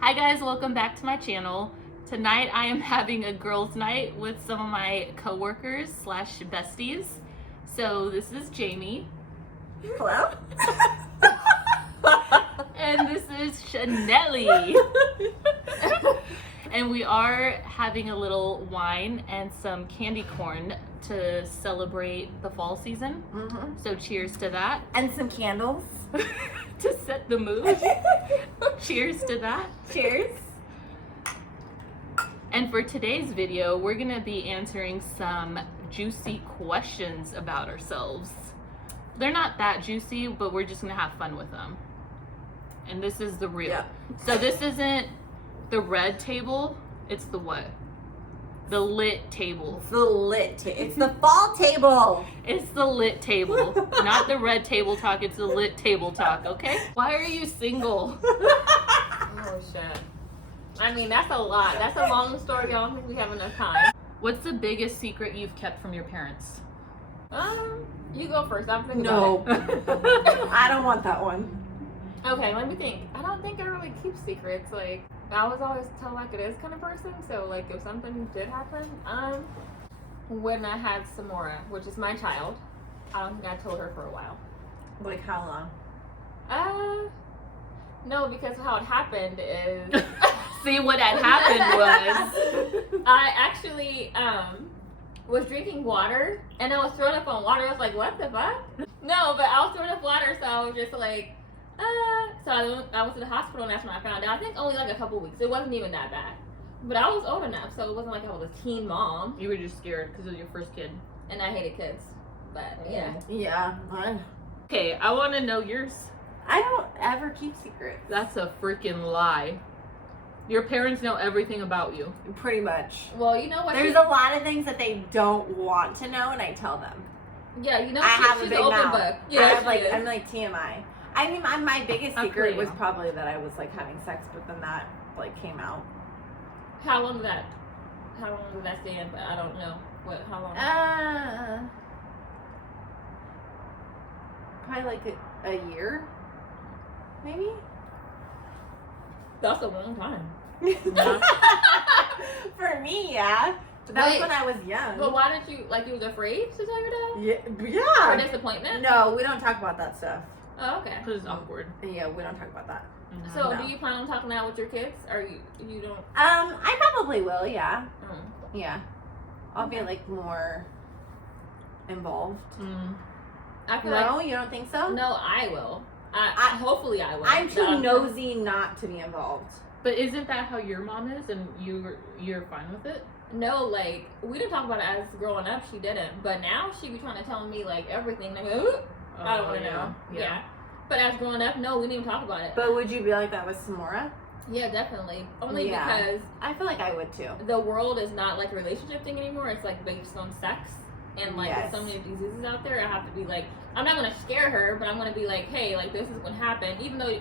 Hi guys, welcome back to my channel. Tonight I am having a girls' night with some of my coworkers slash besties. So this is Jamie. Hello? And this is Chanelli. And we are having a little wine and some candy corn to celebrate the fall season. So cheers to that. And some candles. To set the mood. Cheers to that. Cheers. And for today's video, we're gonna be answering some juicy questions about ourselves. They're not that juicy, but we're just gonna have fun with them. And this is the real. Yeah. So this isn't the red table, it's the what? The lit table. It's the lit table. It's the fall table. It's the lit table. Not the red table talk, it's the lit table talk, okay? Why are you single? Oh shit. I mean, that's a lot. That's a long story. I don't think we have enough time. What's the biggest secret you've kept from your parents? You go first. I'm thinking No. about it. I don't want that one. Okay, let me think. I don't think I really keep secrets. Like, I was always tell like it is kind of person. So like, if something did happen, when I had Samora, which is my child, I don't think I told her for a while. Like how long? No, because how it happened is See, what had happened was I actually was drinking water and I was throwing up on water. I was like, what the fuck? No, but I was throwing up water, so I was just like, so I went to the hospital and that's when I found out. I think only like a couple weeks. It wasn't even that bad. But I was old enough, so it wasn't like I was a teen mom. you were just scared because it was your first kid. And I hated kids. But yeah. Yeah. Okay, I want to know yours. I don't ever keep secrets. That's a freaking lie. Your parents know everything about you. Pretty much. Well, you know what? There's a lot of things that they don't want to know, and I tell them. Yeah, you know I have a she's big an open mouth. book. Yeah, I'm like TMI. I mean, my biggest I'm secret was Cleo. probably that I was like having sex, but then that like came out. How long did that stand? But I don't know. How long? Probably like a year, maybe. That's a long time. For me, yeah. But that was when I was young. But why did you, like, you was afraid to tell your dad? For Yeah. disappointment? No, we don't talk about that stuff. Oh, okay. Because it's awkward. Yeah, we don't talk about that. So, No. do you plan on talking that with your kids? Or you don't? I probably will, yeah. Mm. Yeah. I'll be like more involved. I feel No, you don't think so? no, I will. Hopefully I will. I'm But too nosy not to be involved. But isn't that how your mom is and you're fine with it? No, like, we didn't talk about it as growing up. She didn't. But now she be trying to tell me, like, everything. Like, I don't want to know. Yeah. But as growing up, no, we didn't even talk about it. But would you be like that with Samora? Yeah, definitely. Only Yeah. because I feel like I would too. the world is not like a relationship thing anymore. It's like based on sex. And like Yes. there's so many diseases out there, I have to be like, I'm not gonna scare her, but I'm gonna be like, hey, like this is what happened. Even though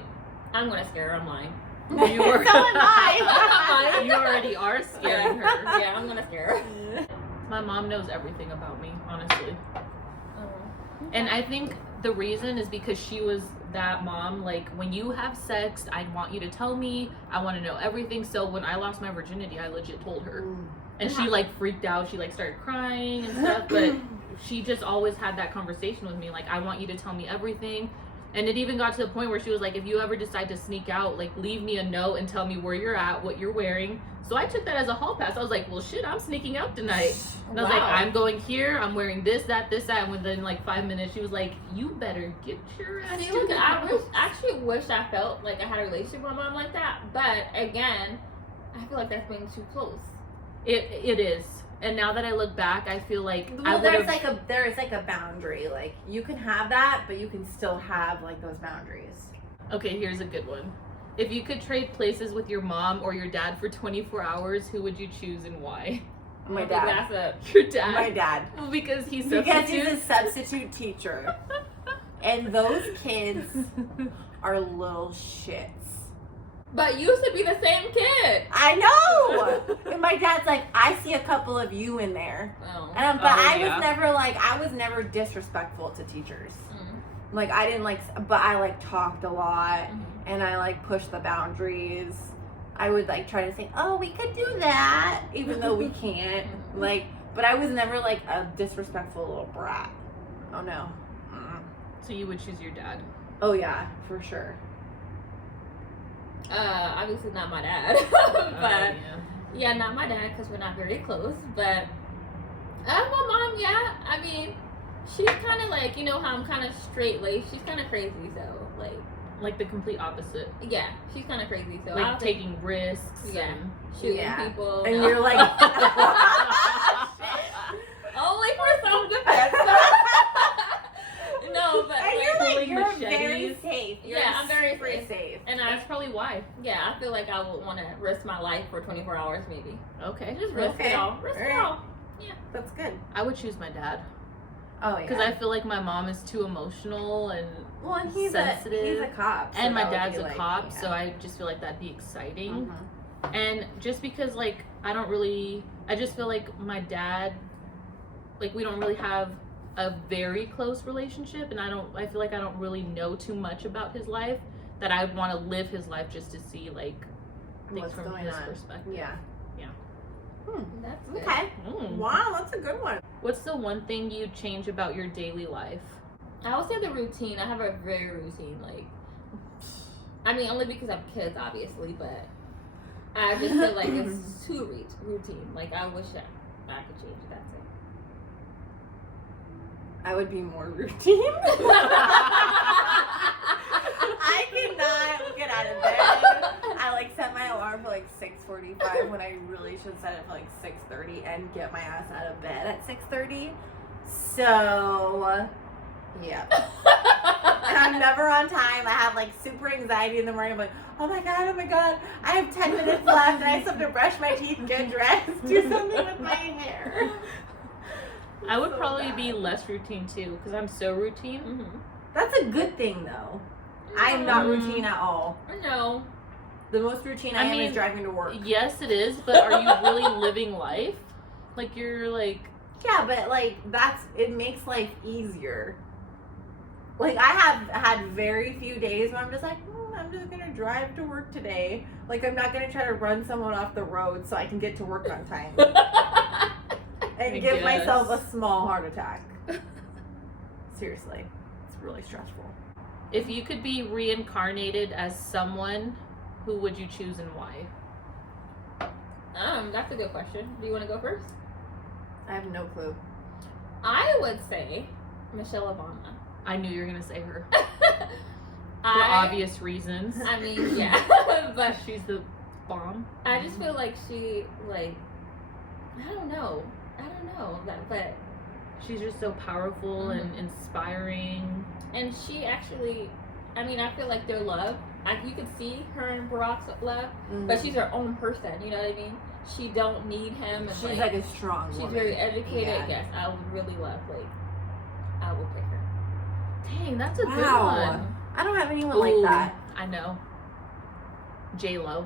I'm gonna scare her, I'm lying. You were, So am I. you already are scaring her. Yeah, I'm gonna scare her. My mom knows everything about me, honestly. Oh. And I think the reason is because she was that mom, like, when you have sex, I want you to tell me, I want to know everything. So when I lost my virginity, I legit told her. And she like freaked out, she like started crying and stuff, but she just always had that conversation with me, like, I want you to tell me everything. And it even got to the point where she was like, if you ever decide to sneak out, like, leave me a note and tell me where you're at, what you're wearing. So I took that as a hall pass. I was like, well, shit, I'm sneaking out tonight. And I was like, I'm going here, I'm wearing this, that, and within like 5 minutes, she was like, you better get your ass See, to look, the I house. actually wish I felt like I had a relationship with my mom like that. But again, I feel like that's being too close. It is. And now that I look back, I feel like Well, there is like a boundary. Like you can have that, but you can still have like those boundaries. Okay, here's a good one. If you could trade places with your mom or your dad for 24 hours, who would you choose and why? My I think dad. That's Your dad. My dad. Well, because he's Because he's a substitute teacher. And those kids are little shits. But you used to be the same kid. I know! And my dad's like, I see a couple of you in there. Oh. But yeah. I was never disrespectful to teachers. Mm. Like, I didn't but I like talked a lot Mhm. and I like pushed the boundaries. I would like try to say, oh, we could do that, even though we can't. Like, but I was never like a disrespectful little brat. Oh no. So you would choose your dad? Oh yeah, for sure. Obviously not my dad, but yeah, not my dad because we're not very close. But my mom, yeah. I mean, she's kind of like, you know how I'm kind of straight laced. She's kind of crazy, so like the complete opposite. Yeah, she's kind of crazy. So like taking risks. Yeah, and shooting people. And you're like, only for self-defense. No, but and you're like, you're machetes. very safe. You're Yeah, I'm very super safe. And that's probably why. Yeah, I feel like I would want to risk my life for 24 hours, maybe. Okay. Just risk it all. Risk it all. Yeah, that's good. I would choose my dad. Oh yeah. Because I feel like my mom is too emotional and he's sensitive. He's a cop. So and my that dad's a like, cop, so I just feel like that'd be exciting. Mm-hmm. And just because like I just feel like my dad, like we don't really have a very close relationship, and I feel like I don't really know too much about his life, that I want to live his life just to see like things what's from going his on. perspective. Yeah. that's good. Okay. Wow, that's a good one. What's the one thing you'd change about your daily life? I would say the routine. I have a very routine. Like, I mean, only because I have kids, obviously, but I just feel like it's too routine. Like, I wish I could change it. That's it. I would be more routine. I cannot get out of bed. I like set my alarm for like 6:45 when I really should set it for like 6:30 and get my ass out of bed at 6:30. So, yeah. And I'm never on time. I have like super anxiety in the morning. I'm like, oh my god, I have 10 minutes left and I still have to brush my teeth, get dressed, do something with my hair. I would probably be less routine too, because I'm so routine. Mm-hmm. That's a good thing though. I am not routine at all. No. The most routine I am is driving to work. Yes, it is, but are you really living life? Like you're like. Yeah, but like it makes life easier. Like I have had very few days where I'm just like, I'm just gonna drive to work today. Like I'm not gonna try to run someone off the road so I can get to work on time. And give myself a small heart attack. Seriously, it's really stressful. If you could be reincarnated as someone, who would you choose and why? That's a good question. Do you want to go first? I have no clue. I would say Michelle Obama. I knew you were gonna say her for obvious reasons. I mean, yeah, but she's the bomb. I just feel like she, like, I don't know but she's just so powerful and inspiring. And she actually, I mean, I feel like their love, you could see her and Barack's love, but she's her own person, you know what I mean? She don't need him. And she's like a strong woman. She's very educated. Yeah. Yes, I would really love, I would pick her. Dang, that's a good one. I don't have anyone like that. I know. J-Lo.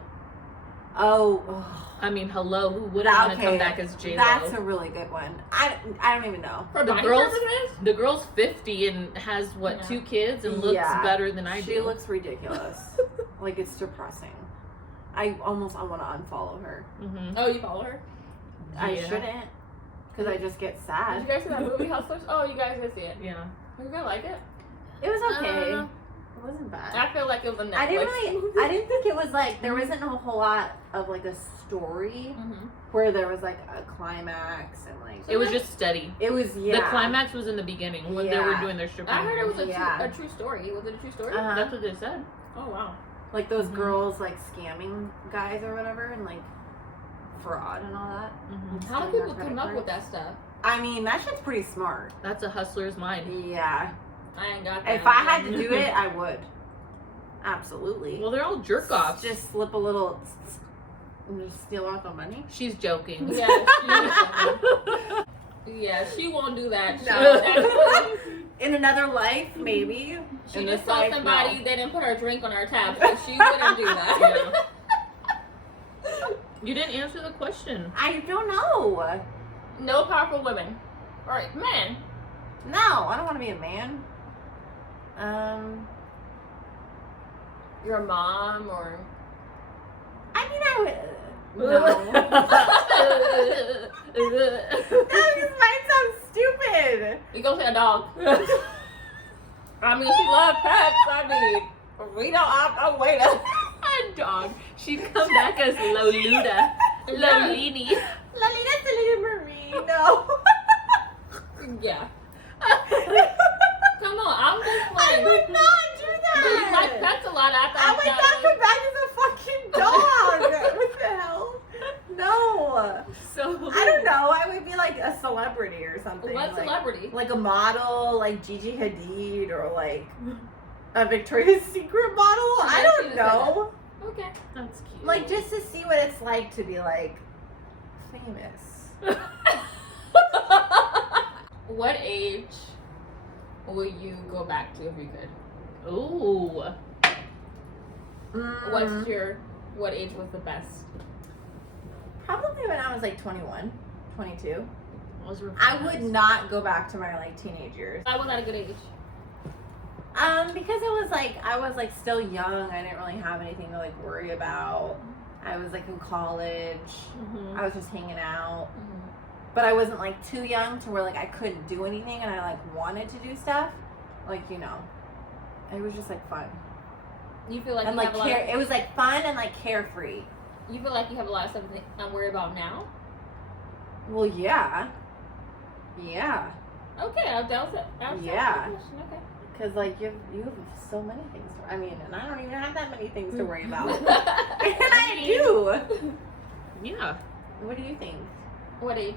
Oh. I mean, hello, who wouldn't want to come back as J-Lo? That's a really good one. I don't even know. For the girl's 50 and has, 2 kids and looks better than I do. She looks ridiculous. Like, it's depressing. I want to unfollow her. Mm-hmm. Oh, you follow her? I shouldn't. Because I just get sad. Did you guys see that movie, Hustlers? Oh, you guys did see it. Yeah. You guys like it? It was okay. It wasn't bad. I feel like it was a Netflix I didn't think it was like, there wasn't a whole lot of like a story where there was like a climax and like. It was just steady. It was, The climax was in the beginning when they were doing their stripping. I heard it was a true story. Was it a true story? That's what they said. Oh, wow. Like those girls like scamming guys or whatever and like fraud and all that. How do people come up with that stuff? I mean, that shit's pretty smart. That's a hustler's mind. Yeah. I ain't got that. If I had to do it, I would. Absolutely. Well, they're all jerk offs. Just slip a little and just steal out the money. She's joking. Yeah, yeah, she won't do that. No. In another life, maybe. She just saw somebody, they didn't put her drink on her tab, so she wouldn't do that. Yeah. You didn't answer the question. I don't know. No powerful women. Alright, men. No, I don't want to be a man. Your mom or... I mean, I No. That just might sound stupid. We go to a dog. I mean, she loves pets. I mean, we don't. I'm waiting. A dog. She'd come back as Lolita. Lolini. Lolita's a little merino. Yeah. Come on, I'm just I playing. would not do that. You like pets a lot. I would not come back as a fucking dog. What the hell? No. So I don't know. I would be like a celebrity or something. What like, celebrity? Like a model, like Gigi Hadid, or like a Victoria's Secret model. I don't know. Okay. That's cute. Like just to see what it's like to be like famous. What age will you go back to if you could? Ooh. What age was the best? Probably when I was like 21, 22. Those were I fun. would not go back to my like teenage years. I was at a good age. Because I was like still young. I didn't really have anything to like worry about. I was like in college. Mhm. I was just hanging out. But I wasn't like too young to where like I couldn't do anything and I like wanted to do stuff. Like, you know. It was just like fun. You feel like And you like have a lot. it was like fun and like carefree. You feel like you have a lot of stuff to worry about now. Well, yeah. Yeah. Okay, that was it. Yeah. Okay. Because like you have so many things. I mean, and I don't even have that many things to worry about. And Okay. I do. Yeah. What do you think? What age?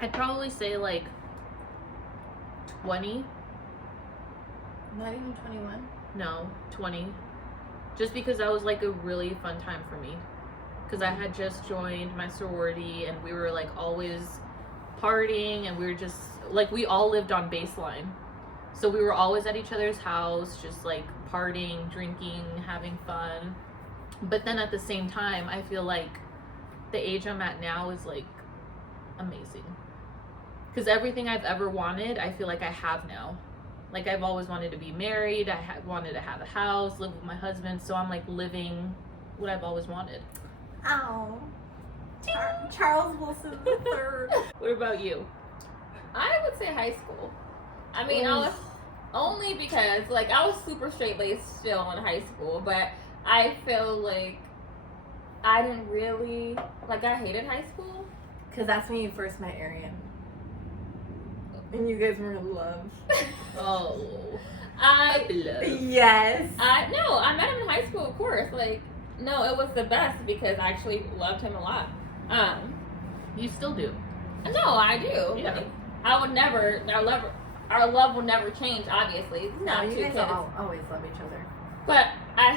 I'd probably say like 20. Not even 21. No, 20. Just because that was like a really fun time for me. Because I had just joined my sorority and we were like always partying and we were just like, we all lived on baseline. So we were always at each other's house, just like partying, drinking, having fun. But then at the same time, I feel like the age I'm at now is like amazing. Because everything I've ever wanted, I feel like I have now. Like I've always wanted to be married. I wanted to have a house, live with my husband. So I'm like living what I've always wanted. Oh. Charles Wilson III. What about you? I would say high school. I mean, I was only because like I was super straight laced still in high school, but I feel like I didn't really like. I hated high school. Because that's when you first met Arian. And you guys were in love. Oh, I Yes. no, I met him in high school, of course. Like, no, it was the best because I actually loved him a lot. You still do. No, I do. Yeah. Like, I would never. Our love will never change. Obviously, it's No, not you two guys kids. always love each other. But I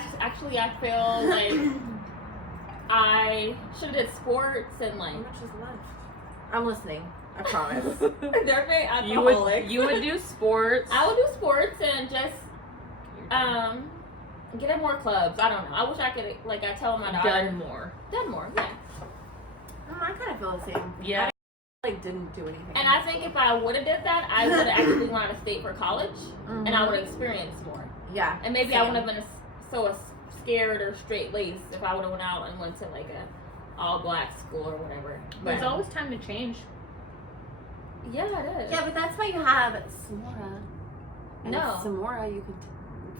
feel like I should have did sports and like. How much is left? I'm listening. I promise. They're very You alcoholic. would do sports. I would do sports and just get in more clubs. I don't know. I wish I could like I tell my daughter done more. done more. Yeah. I kind of feel the same. Yeah. I like didn't do anything. And I think if I would have did that, I would have actually wanted to stay for college, and I would have experienced more. Yeah. And maybe same. I wouldn't have been so scared or straight laced if I would have went out and went to like a all black school or whatever. There's But always time to change. yeah, it is. Yeah, but that's why you have Samora. And No. Samora, you could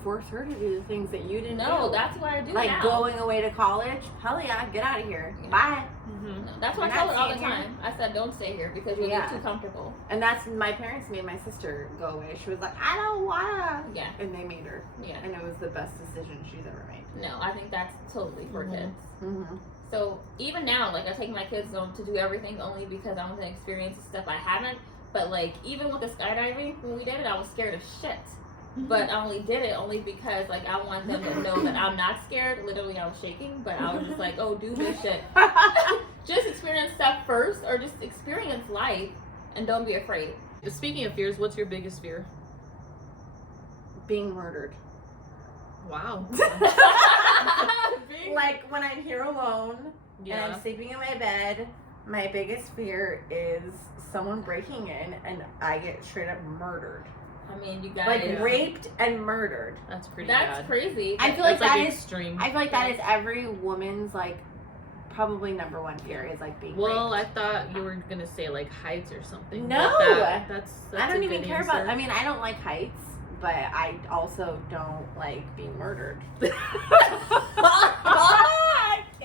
force her to do the things that you didn't No, do. that's what I do like now. going away to college. Hell yeah, get out of here. Yeah. Bye. Mm-hmm. No, that's what I You're tell not her all the staying here? time. I said, don't stay here because you'll Yeah. get too comfortable. And that's my parents made my sister go away. She was like, I don't wanna. Yeah. And they made her. Yeah. And it was the best decision she's ever made. No, I think that's totally for Mhm. kids. Mm-hmm. So even now, like I take my kids on to do everything only because I want to experience stuff I haven't. But like even with the skydiving, when we did it, I was scared as shit. But I only did it only because like I want them to know that I'm not scared. Literally, I was shaking, but I was just like, oh, do this shit. Just experience stuff first, or just experience life, and don't be afraid. Speaking of fears, what's your biggest fear? Being murdered. Wow. Like when I'm here alone and Yeah. I'm sleeping in my bed, my biggest fear is someone breaking in and I get straight up murdered. I mean, you guys. Like raped and murdered. That's pretty That's bad. crazy. I feel like That's that like is extreme. I feel like that is every woman's like probably number one fear is like being Well, I raped. thought you were gonna say like heights or something. No! But that's I don't a even good care answer. about. I mean, I don't like heights, but I also don't like being murdered.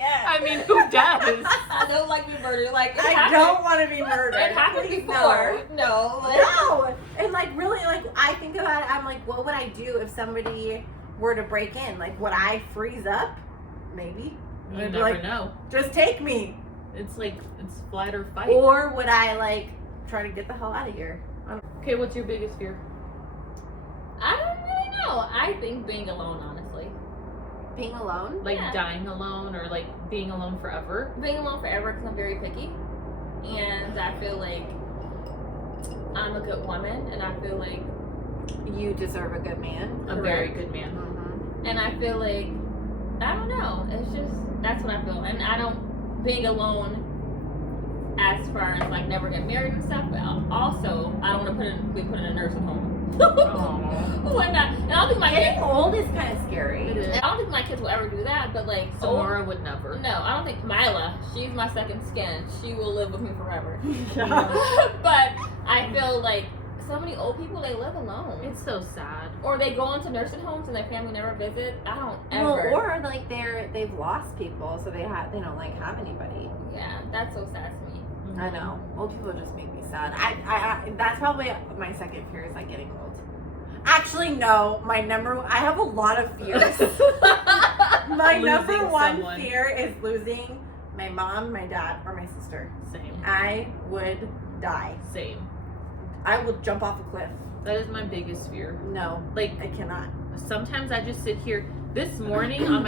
I mean, who does? I don't like being murdered. Like, it I happened. don't want to be murdered. It happened Please, before. No. Like, No, and like really, like I think about it. I'm like, what would I do if somebody were to break in? Like, would I freeze up? Maybe. You I'd be never like, know. just take me. It's like it's flight or fight. Or would I like try to get the hell out of here? Okay, what's your biggest fear? I don't really know. I think being alone, honestly. Being alone? Like Yeah. dying alone or like being alone forever? Being alone forever because I'm very picky. And I feel like I'm a good woman. And I feel like, You deserve a good man. A very good man. and I feel like, I don't know. It's just, that's what I feel. And I don't, being alone as far as like never get married and stuff, but also, I don't want to be put in a nursing home. Why not? And I don't think my Getting kids, old is kind of scary. It is. I don't think my kids will ever do that, but like, Samara would never. no, I don't think Mila, she's my second skin. She will live with me forever. But I feel like so many old people, they live alone. It's so sad. Or they go into nursing homes and their family never visit. I don't ever. Well, or like they've lost people, so they don't like have anybody. Yeah, that's so sad to me. I know. Old people just make me sad. I that's probably my second fear is like getting old. Actually, no. I have a lot of fears. My number Losing one someone. fear is losing my mom, my dad, or my sister. Same. I would die. Same. I would jump off a cliff. That is my biggest fear. No, Like I cannot. sometimes I just sit here. This morning on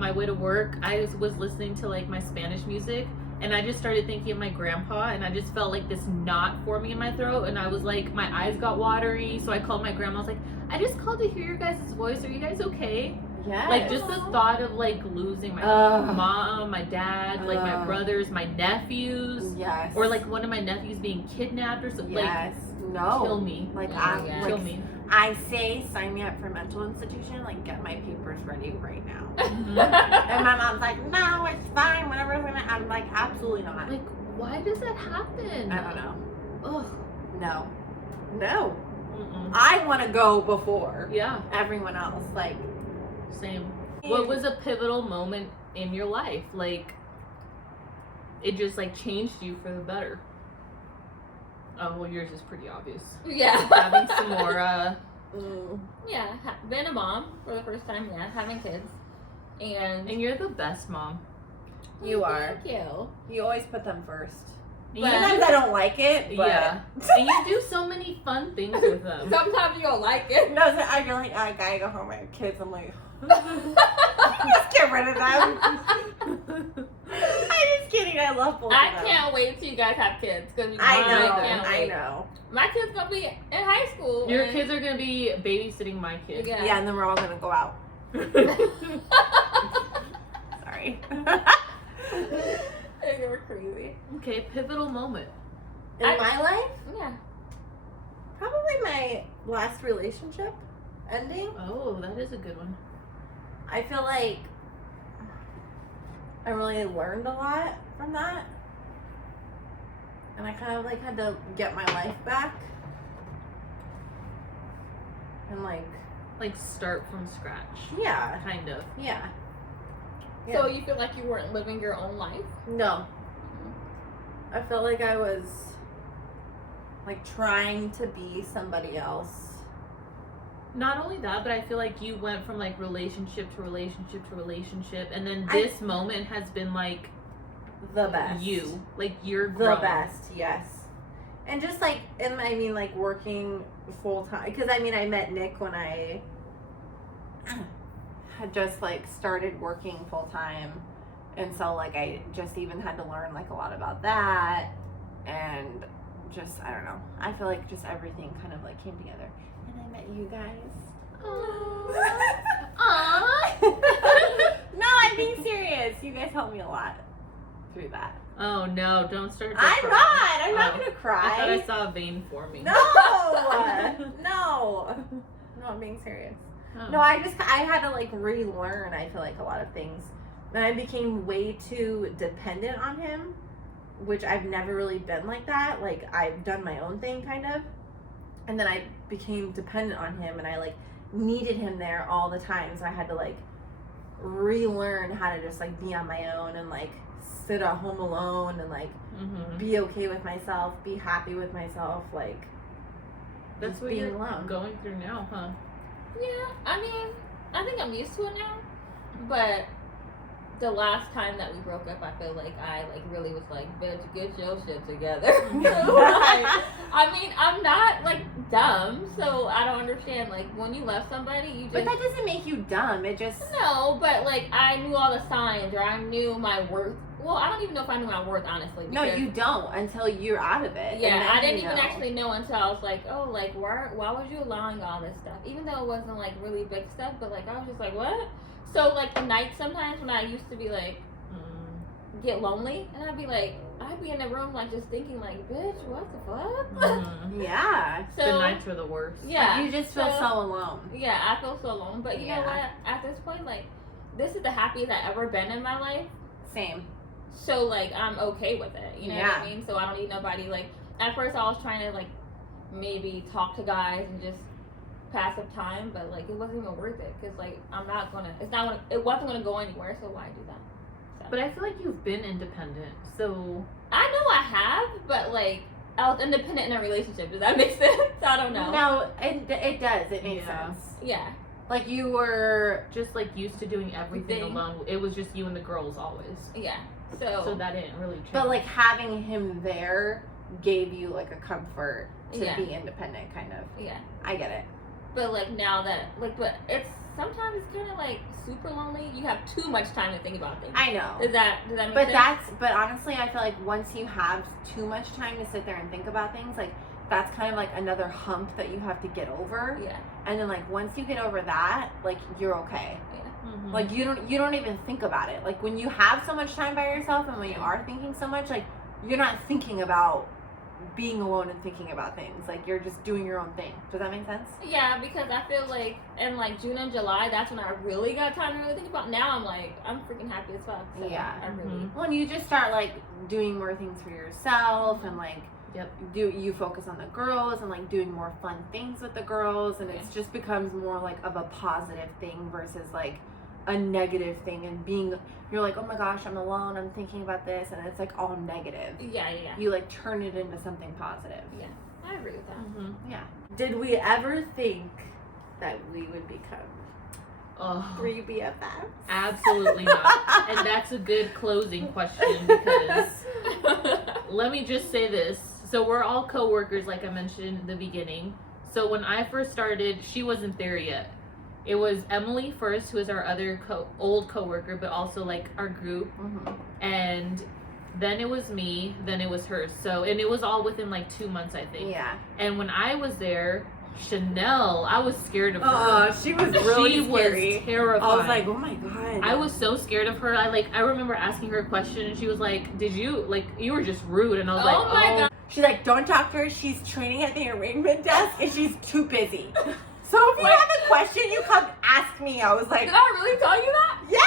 my way to work, I was listening to like my Spanish music, and I just started thinking of my grandpa, and I just felt like this knot forming in my throat, and I was like, my eyes got watery. So I called my grandma. I was like, I just called to hear your guys' voice. Are you guys okay? Yeah. Like just the thought of like losing my Ugh. mom, my dad, like my Ugh. brothers, my nephews, Yes. or like one of my nephews being kidnapped or something. yes. Like No. kill me. Like Yeah, I'm yeah. Kill like, me. I say sign me up for mental institution. Like get my papers ready right now. Mhm. And my mom's like, no, it's fine. Whatever's gonna. I'm like, absolutely not. Like, why does that happen? I don't know. Ugh. No. No. Mm-mm. I want to go before Yeah, everyone else. Like, same. What was a pivotal moment in your life? Like, it just like changed you for the better. Oh, well, yours is pretty obvious. Yeah. Having Samora. Yeah, being a mom for the first time, yeah, having kids. And And you're the best mom. You are. Thank you. You always put them first. And But- you Sometimes I don't like it, but yeah. And you do so many fun things with them. Sometimes you don't like it. no, so I really I gotta go home with my kids. I'm like, just get rid of them. I'm just kidding. I love both I of them. can't wait till you guys have kids. Cause I know. can't I wait. know. My kid's gonna be in high school. Your and- kids are gonna be babysitting my kids. Yeah. Yeah, and then we're all gonna go out. Sorry. You're crazy. Okay, pivotal moment. In my life, Yeah. probably my last relationship ending. Oh, that is a good one. I feel like I really learned a lot from that. And I kind of like had to get my life back. And like, Like start from scratch. yeah, Kind of. yeah. So you feel like you weren't living your own life? No. I felt like I was like trying to be somebody else. Not only that, but I feel like you went from like relationship to relationship to relationship, and then I- this moment has been like The best. you, like you're The growing. best, yes. And just like, and I mean, like working full time. Because I mean, I met Nick when I had just like started working full time. And so, like, I just even had to learn like a lot about that. And just, I don't know. I feel like just everything kind of like came together. And I met you guys. Aww. No, I'm being serious. You guys helped me a lot. through that. Oh no, don't start. I'm not gonna cry. I thought I saw a vein forming. No, no, I'm being serious. Oh. No, I had to like relearn. I feel like a lot of things, and I became way too dependent on him, which I've never really been like that. Like I've done my own thing kind of, and then I became dependent on him, and I like needed him there all the time. So I had to like relearn how to just like be on my own and like sit at home alone and like be okay with myself, be happy with myself, like that's just what being you're alone. going through now, huh? Yeah, I mean, I think I'm used to it now, but the last time that we broke up, I feel like I like really was like, bitch, get your shit together. Like, I mean, I'm not like dumb, so I don't understand. Like when you love somebody, you just. But that doesn't make you dumb. It just. No, but like I knew all the signs, or I knew my worth. Well, I don't even know if I knew my worth, honestly. No, you don't until you're out of it. Yeah, I didn't even actually know until I was like, oh, like why was you allowing all this stuff? Even though it wasn't like really big stuff, but like I was just like, what? So like the night sometimes when I used to be like get lonely, and I'd be in the room like just thinking like, bitch, what the fuck? Yeah. So the nights were the worst. Yeah. Like, you just feel so alone. Yeah, I feel so alone. But you know what? At this point, like this is the happiest I've ever been in my life. Same. So like I'm okay with it. You know what I mean? So I don't need nobody. Like at first I was trying to like maybe talk to guys and just pass up time, but like it wasn't even worth it because like it wasn't gonna go anywhere. So why do that? So. But I feel like you've been independent, so I know I have, but like I was independent in a relationship. Does that make sense? I don't know. No, it does. It makes sense. Yeah. Like you were just like used to doing everything alone. It was just you and the girls always. Yeah. So that didn't really change. But like having him there gave you like a comfort to be independent, kind of. Yeah. I get it. But like now that but it's sometimes it's kind of like super lonely. You have too much time to think about things. I know. Does that make sense? But honestly, I feel like once you have too much time to sit there and think about things, like that's kind of like another hump that you have to get over. Yeah. And then like once you get over that, like you're okay. Yeah. Mm-hmm. Like you don't even think about it. Like when you have so much time by yourself and when you are thinking so much, like you're not thinking about being alone and thinking about things. Like you're just doing your own thing. Does that make sense? Yeah, because I feel like in like June and July, that's when I really got time to really think about. Now I'm like, I'm freaking happy as fuck. So Yeah. I really. Well, and you just start like doing more things for yourself and like you focus on the girls and like doing more fun things with the girls, and it just becomes more like of a positive thing versus like a negative thing, and you're like, oh my gosh, I'm alone, I'm thinking about this, and it's like all negative. Yeah. You like turn it into something positive. Yeah, I agree with that. Mm-hmm. Yeah. Did we ever think that we would become 3 BFFs? Absolutely not. And that's a good closing question because let me just say this. So we're all co-workers, like I mentioned in the beginning. So when I first started, she wasn't there yet. It was Emily first, who is our other old co-worker, but also like our group. And then it was me, then it was her. So, and it was all within like 2 months, I think. Yeah. And when I was there, Chanel, I was scared of her. Oh, she was really scary. She was terrifying. I was like, oh my god. I was so scared of her. I remember asking her a question, and she was like, "Did you you were just rude?" And I was Oh my god. She's like, don't talk to her. She's training at the arrangement desk, and she's too busy. So if you have a question, you come ask me. I was like, Did I really tell you that? yeah.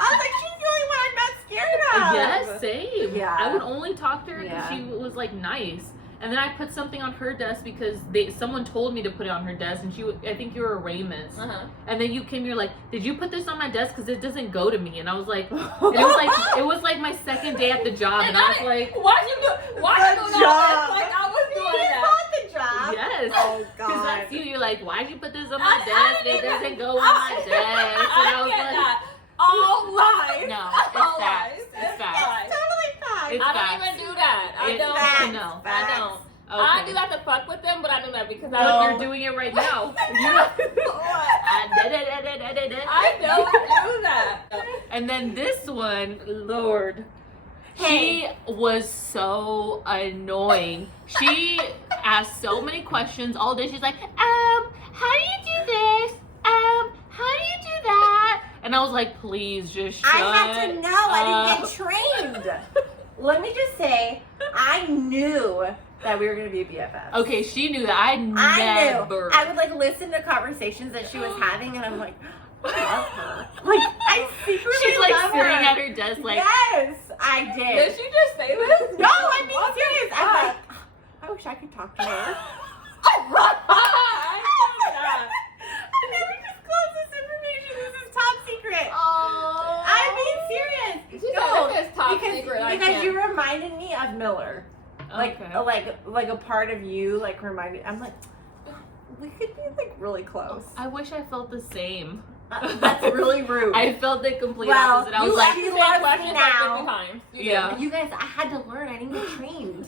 I was like, she's the only one I'm not scared of. Yes, same. Yeah. I would only talk to her because she was like nice. And then I put something on her desk because someone told me to put it on her desk, and I think you were Ramus. And then you came here like, did you put this on my desk because it doesn't go to me? And I was like, and it was like my second day at the job, and I was like, why you do that? Like I was doing that. The job. Yes. Oh god. Because that's you. You're like, why'd you put this on my desk? It doesn't go on my desk. And I was like, that. All lies. no, All it's facts. lies. It's facts. Totally fine. It's I facts. don't even do that. I It's don't. facts. No. I don't. Okay. I do that to fuck with them, but I do that because I Well, don't. you're doing it right now. I don't do that. And then this one, Lord, she was so annoying. She asked so many questions all day. She's like, how do you do this? How do you do that? And I was like, please just shut I had to know. I didn't up. get trained. Let me just say, I knew that we were gonna be BFFs. Okay, she knew that. I I never. knew. I would like listen to conversations that she was having, and I'm like, I love her. Like I secretly She's like love sitting her. at her desk, like. Yes, I did. Did she just say this? No, I'm being serious. I'm like, I wish I could talk to her. I never disclose this information. This is top secret. Oh. I'm being serious. She said this is top because, secret. I because can't. you reminded me of Miller. Like, Okay. like a part of you, like reminded. I'm like, we could be like really close. I wish I felt the same. That's really rude. I felt the complete Well, opposite. I you was like, she She loves loves me me now. like 50 times. You Yeah. did. You guys, I had to learn. I didn't get trained.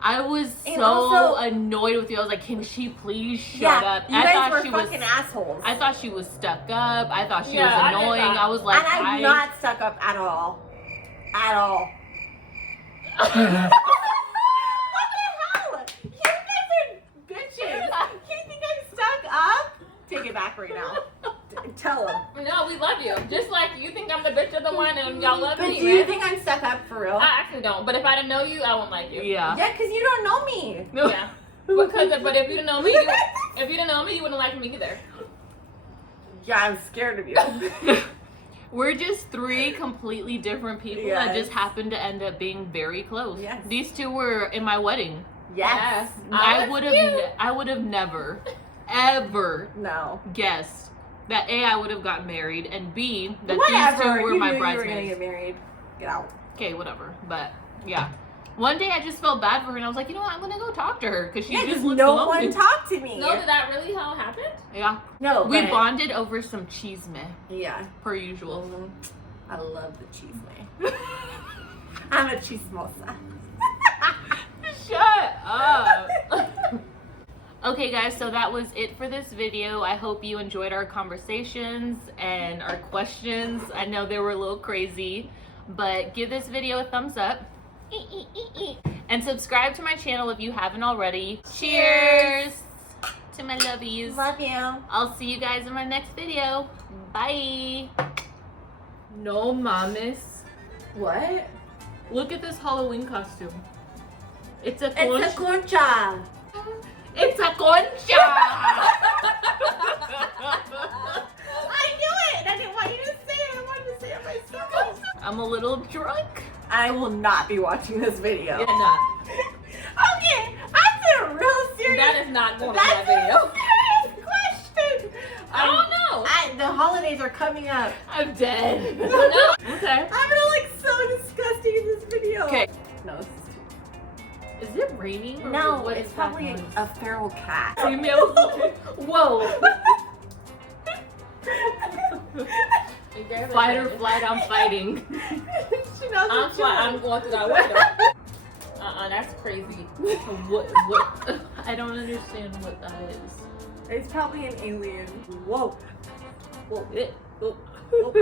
I was And so also- annoyed with you. I was like, can she please shut Yeah, up? you I guys thought were she fucking was. assholes. I thought she was stuck up. I thought she Yeah, I was did annoying. that. I was like, and I'm not stuck up at all. At all. What the hell? You guys are bitches. You think I'm stuck up? Take it back right now. Tell them. No, we love you. Just like you think I'm the bitch of the one and y'all love But me. do you man. think I'm stuck up for real? I actually don't. But if I didn't know you, I wouldn't like you. Yeah. Yeah, because you don't know me. Yeah. But if you didn't know me, if you didn't know me, you wouldn't like me either. Yeah, I'm scared of you. We're just three completely different people that Yes. just happened to end up being very close. Yes. These two were in my wedding. Yes. I was would have never, ever No. guessed that A, I would have gotten married, and B, that Whatever. these two were you my knew you were gonna bridesmaids. get married. Get out. Okay, whatever. But yeah, one day I just felt bad for her, and I was like, you know what? I'm gonna go talk to her because she Yeah, just because looks no lonely. one talked to me. No, did that really how it happened? Yeah, No, we but- bonded over some cheese meh, Yeah. per usual. I love the cheese man. I'm a chismosa. Shut up. Okay guys, so that was it for this video. I hope you enjoyed our conversations and our questions. I know they were a little crazy, but give this video a thumbs up. And subscribe to my channel if you haven't already. Cheers to my lovies. Love you. I'll see you guys in my next video. Bye. No mames. What? Look at this Halloween costume. It's a It's a concha. It's a concha! I knew it! And I didn't want you to say it. I wanted to say it myself. I'm a little drunk. I will not be watching this video. You're not. Okay, I'm a real serious. That is not going to That's that video. a serious question. I don't know. The holidays are coming up. I'm dead. No. Okay. I'm gonna look so disgusting in this video. Okay. No, this is Is it raining? Or no, what it's is probably that noise? a feral cat. Female. Whoa. Fight or flight, I'm fighting. I'm going through that window. That's crazy. What? I don't understand what that is. It's probably an alien. Whoa. Whoa. It, oh. Whoa.